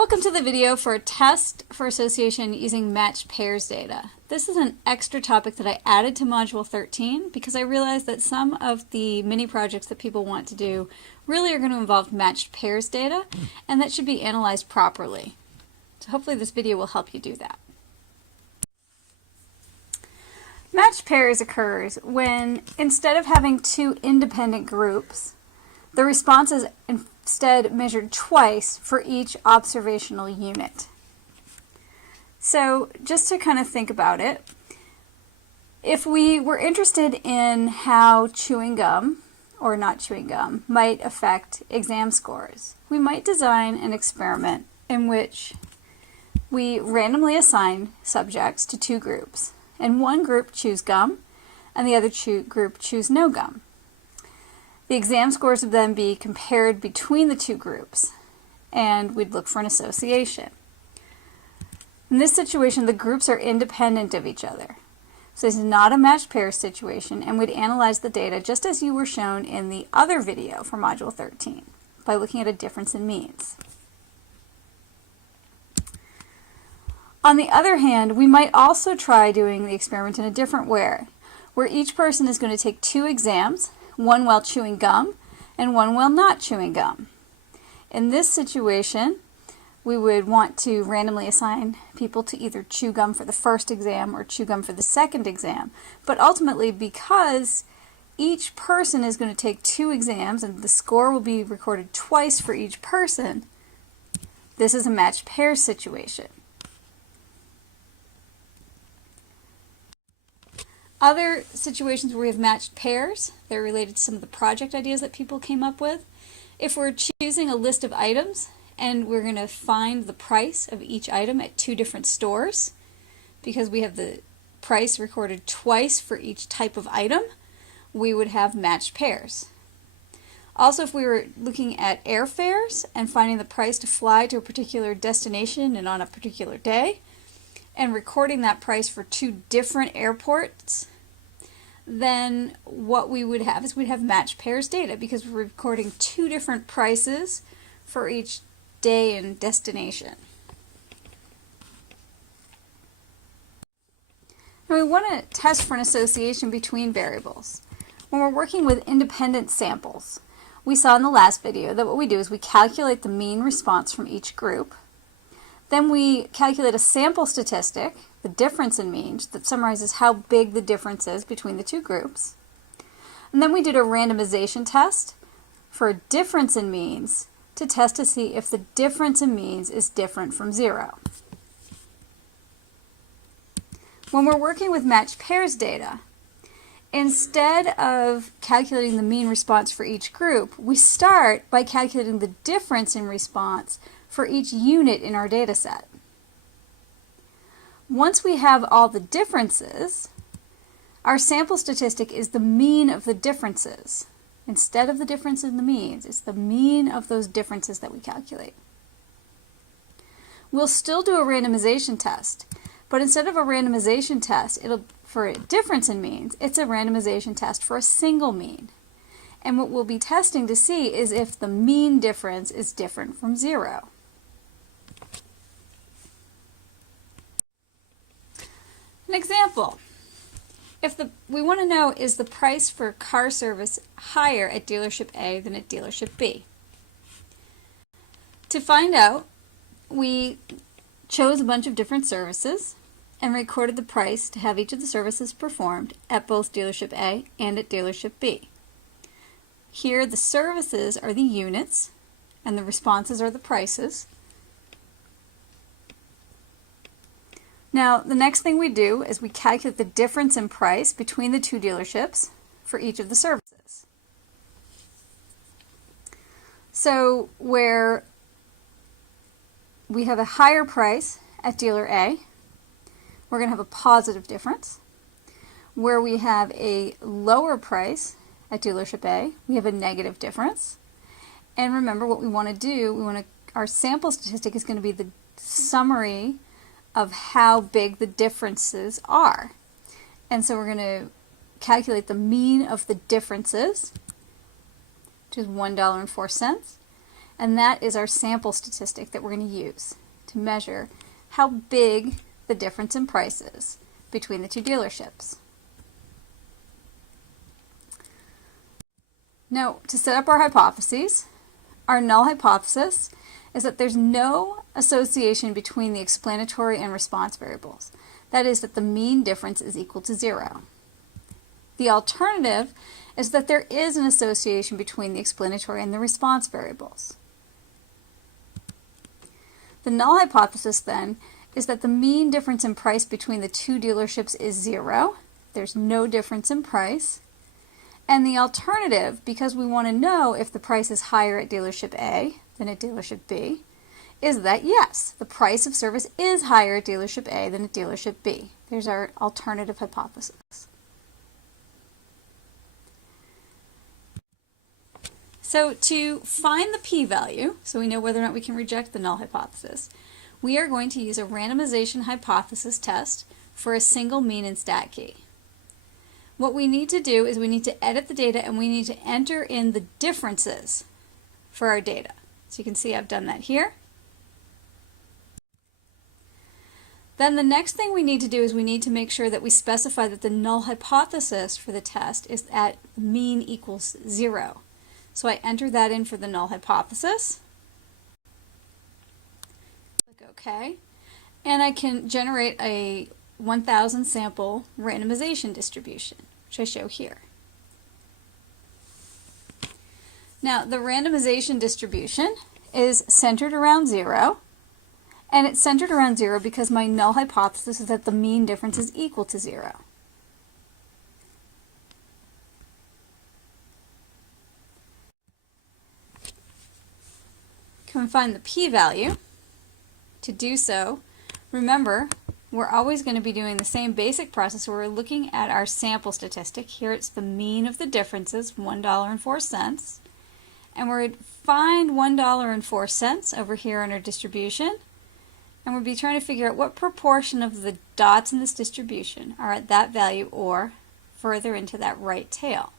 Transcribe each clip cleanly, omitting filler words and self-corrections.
Welcome to the video for a test for association using matched pairs data. This is an extra topic that I added to Module 13 because I realized that some of the mini projects that people want to do really are going to involve matched pairs data, and that should be analyzed properly. So hopefully this video will help you do that. Matched pairs occurs when, instead of having two independent groups, the response is instead measured twice for each observational unit. So just to kind of think about it, if we were interested in how chewing gum or not chewing gum might affect exam scores, we might design an experiment in which we randomly assign subjects to two groups, and one group chews gum and the other group chews no gum. The exam scores would then be compared between the two groups, and we'd look for an association. In this situation, the groups are independent of each other. So this is not a matched pair situation, and we'd analyze the data just as you were shown in the other video for Module 13 by looking at a difference in means. On the other hand, we might also try doing the experiment in a different way, where each person is going to take two exams, one while chewing gum and one while not chewing gum. In this situation, we would want to randomly assign people to either chew gum for the first exam or chew gum for the second exam. But ultimately, because each person is going to take two exams and the score will be recorded twice for each person, this is a matched pair situation. Other situations where we have matched pairs, they're related to some of the project ideas that people came up with. If we're choosing a list of items and we're going to find the price of each item at two different stores, because we have the price recorded twice for each type of item, we would have matched pairs. Also, if we were looking at airfares and finding the price to fly to a particular destination and on a particular day, and recording that price for two different airports, then what we would have is we'd have matched pairs data because we're recording two different prices for each day and destination. Now we want to test for an association between variables. When we're working with independent samples, we saw in the last video that what we do is we calculate the mean response from each group. Then we calculate a sample statistic, the difference in means, that summarizes how big the difference is between the two groups. And then we did a randomization test for a difference in means to test to see if the difference in means is different from zero. When we're working with matched pairs data, instead of calculating the mean response for each group, we start by calculating the difference in response for each unit in our data set. Once we have all the differences, our sample statistic is the mean of the differences. Instead of the difference in the means, it's the mean of those differences that we calculate. We'll still do a randomization test, but instead of a randomization test, for a difference in means, it's a randomization test for a single mean. And what we'll be testing to see is if the mean difference is different from zero. An example, we want to know, is the price for car service higher at dealership A than at dealership B? To find out, we chose a bunch of different services and recorded the price to have each of the services performed at both dealership A and at dealership B. Here the services are the units and the responses are the prices. Now, the next thing we do is we calculate the difference in price between the two dealerships for each of the services. So, where we have a higher price at dealer A, we're going to have a positive difference. Where we have a lower price at dealership A, we have a negative difference. And remember what we want to do, our sample statistic is going to be the summary of how big the differences are. And so we're going to calculate the mean of the differences, which is $1.04. and that is our sample statistic that we're going to use to measure how big the difference in price is between the two dealerships. Now, to set up our hypotheses, our null hypothesis is that there's no association between the explanatory and response variables. That is, that the mean difference is equal to 0. The alternative is that there is an association between the explanatory and the response variables. The null hypothesis, then, is that the mean difference in price between the two dealerships is 0. There's no difference in price. And the alternative, because we want to know if the price is higher at dealership A than at dealership B, is that yes, the price of service is higher at dealership A than at dealership B. There's our alternative hypothesis. So to find the p-value, so we know whether or not we can reject the null hypothesis, we are going to use a randomization hypothesis test for a single mean and stat key. What we need to do is we need to edit the data and we need to enter in the differences for our data. So you can see I've done that here. Then the next thing we need to do is we need to make sure that we specify that the null hypothesis for the test is at mean equals 0. So I enter that in for the null hypothesis. Click OK. And I can generate a 1,000 sample randomization distribution, which I show here. Now, the randomization distribution is centered around 0, and it's centered around 0 because my null hypothesis is that the mean difference is equal to 0. Can we find the p-value? To do so, remember, we're always going to be doing the same basic process where we're looking at our sample statistic. Here it's the mean of the differences, $1.04. And we're going to find $1.04 over here in our distribution. And we'll be trying to figure out what proportion of the dots in this distribution are at that value or further into that right tail.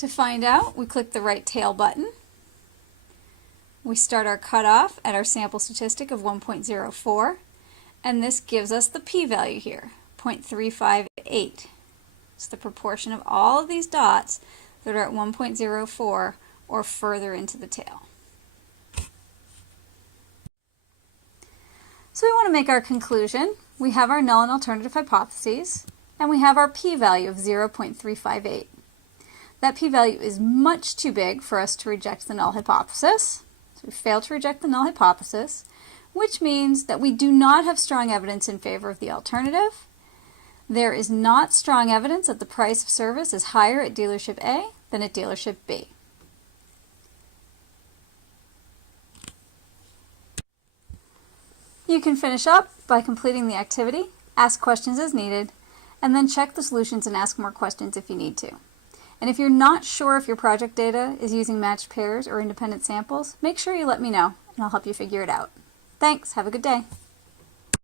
To find out, we click the right tail button. We start our cutoff at our sample statistic of 1.04, and this gives us the p-value here, 0.358. It's the proportion of all of these dots that are at 1.04 or further into the tail. So we want to make our conclusion. We have our null and alternative hypotheses, and we have our p-value of 0.358. That p-value is much too big for us to reject the null hypothesis. So we fail to reject the null hypothesis, which means that we do not have strong evidence in favor of the alternative. There is not strong evidence that the price of service is higher at dealership A than at dealership B. You can finish up by completing the activity, ask questions as needed, and then check the solutions and ask more questions if you need to. And if you're not sure if your project data is using matched pairs or independent samples, make sure you let me know, and I'll help you figure it out. Thanks. Have a good day.